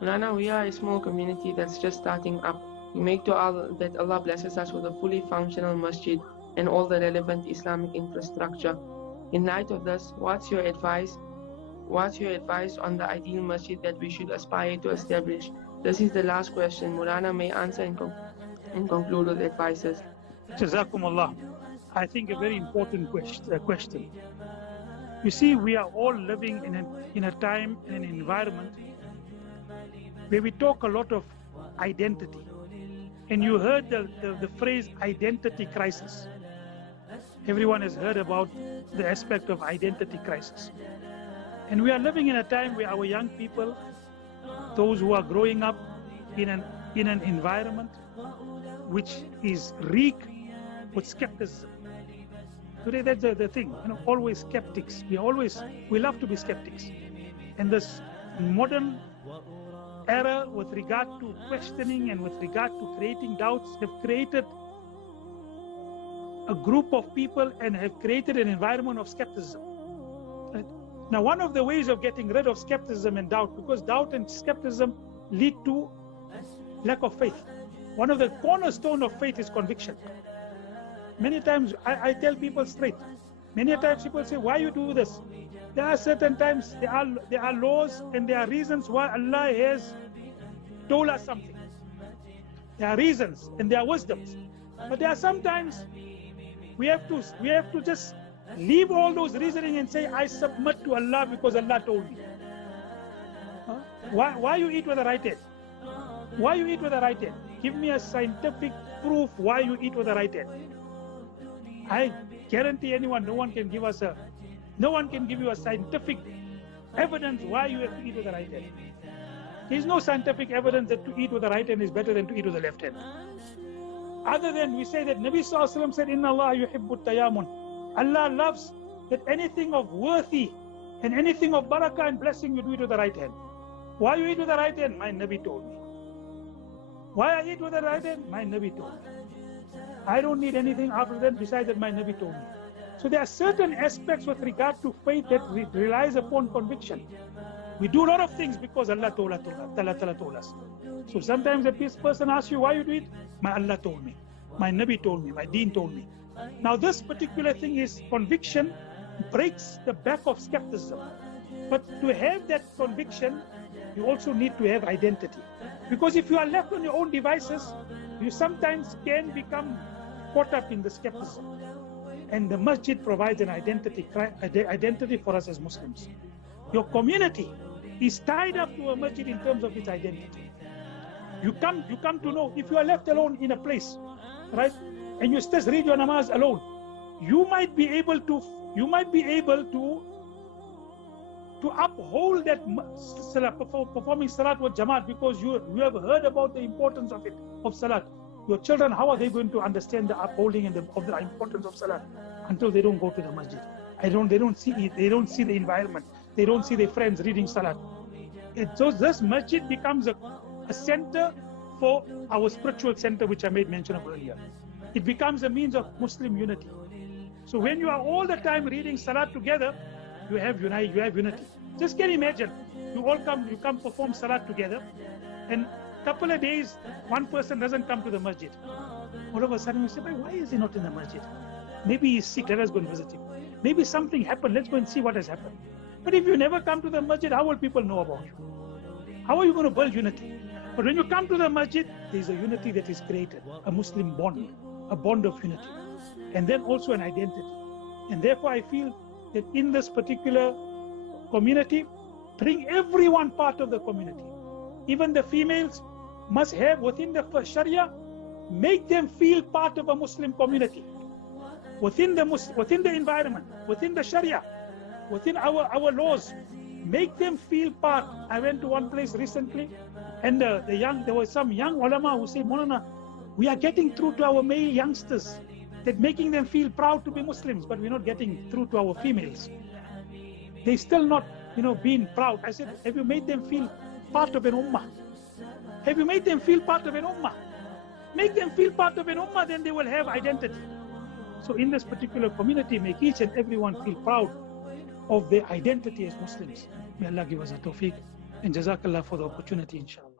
Mulana, we are a small community that's just starting up. We make dua that Allah blesses us with a fully functional masjid and all the relevant Islamic infrastructure. In light of this, what's your advice? What's your advice on the ideal masjid that we should aspire to establish? This is the last question. Mulana may answer and conclude with advices. Jazakumullah. I think a very important question. You see, we are all living in a time and an environment where we talk a lot of identity. And you heard the phrase identity crisis. Everyone has heard about the aspect of identity crisis. And we are living in a time where our young people, those who are growing up in an environment which is reek with skepticism. Today, that's the thing, always skeptics. We love to be skeptics. And this modern era with regard to questioning and with regard to creating doubts have created a group of people and have created an environment of skepticism. Right? Now, one of the ways of getting rid of skepticism and doubt, because doubt and skepticism lead to lack of faith. One of the cornerstones of faith is conviction. Many times I tell people straight. Many times people say, why you do this? There are certain times, there are laws and there are reasons why Allah has told us something. There are reasons and there are wisdoms. But there are sometimes we have to just leave all those reasoning and say, I submit to Allah because Allah told me. Why you eat with the right hand? Why you eat with the right hand? Give me a scientific proof why you eat with the right hand. I guarantee anyone, no one can give you a scientific evidence why you have to eat with the right hand. There is no scientific evidence that to eat with the right hand is better than to eat with the left hand. Other than we say that Nabi Sallallahu Alaihi Wasallam said, Inna Allah yuhibbu tayamun. Allah loves that anything of worthy and anything of barakah and blessing you do it with the right hand. Why you eat with the right hand? My Nabi told me. Why I eat with the right hand? My Nabi told me. I don't need anything after that besides that my Nabi told me. So there are certain aspects with regard to faith that relies upon conviction. We do a lot of things because Allah told us. So sometimes a person asks you, why you do it? My Allah told me. My Nabi told me. My Deen told me. Now this particular thing is conviction breaks the back of skepticism. But to have that conviction, you also need to have identity. Because if you are left on your own devices, you sometimes can become caught up in the skepticism. And the masjid provides an identity for us as Muslims. Your community is tied up to a masjid in terms of its identity. You come to know, if you are left alone in a place, right, and you just read your namaz alone, you might be able to uphold that performing salat with jamaat because you have heard about the importance of salat. Your children, how are they going to understand the upholding of the importance of salat until they don't go to the masjid? They don't see the environment. They don't see their friends reading salat. So this masjid becomes a center for our spiritual center, which I made mention of earlier. It becomes a means of Muslim unity. So when you are all the time reading salat together, you have unity. Just can imagine, you come perform salat together, and couple of days, one person doesn't come to the masjid. All of a sudden you say, why is he not in the masjid? Maybe he's sick, let us go and visit him. Maybe something happened, let's go and see what has happened. But if you never come to the masjid, how will people know about you? How are you going to build unity? But when you come to the masjid, there is a unity that is created, a Muslim bond, a bond of unity, and then also an identity. And therefore I feel that in this particular community, bring everyone part of the community. Even the females must have within the Sharia, make them feel part of a Muslim community. Within the environment, within the Sharia, within our laws, make them feel part. I went to one place recently, and there were some young ulama who say, Maulana, we are getting through to our male youngsters, that making them feel proud to be Muslims, but we're not getting through to our females. They still not, being proud. I said, have you made them feel part of an ummah? Have you made them feel part of an ummah? Make them feel part of an ummah, then they will have identity. So in this particular community, make each and everyone feel proud of their identity as Muslims. May Allah give us a tawfiq. And Jazakallah for the opportunity, inshallah.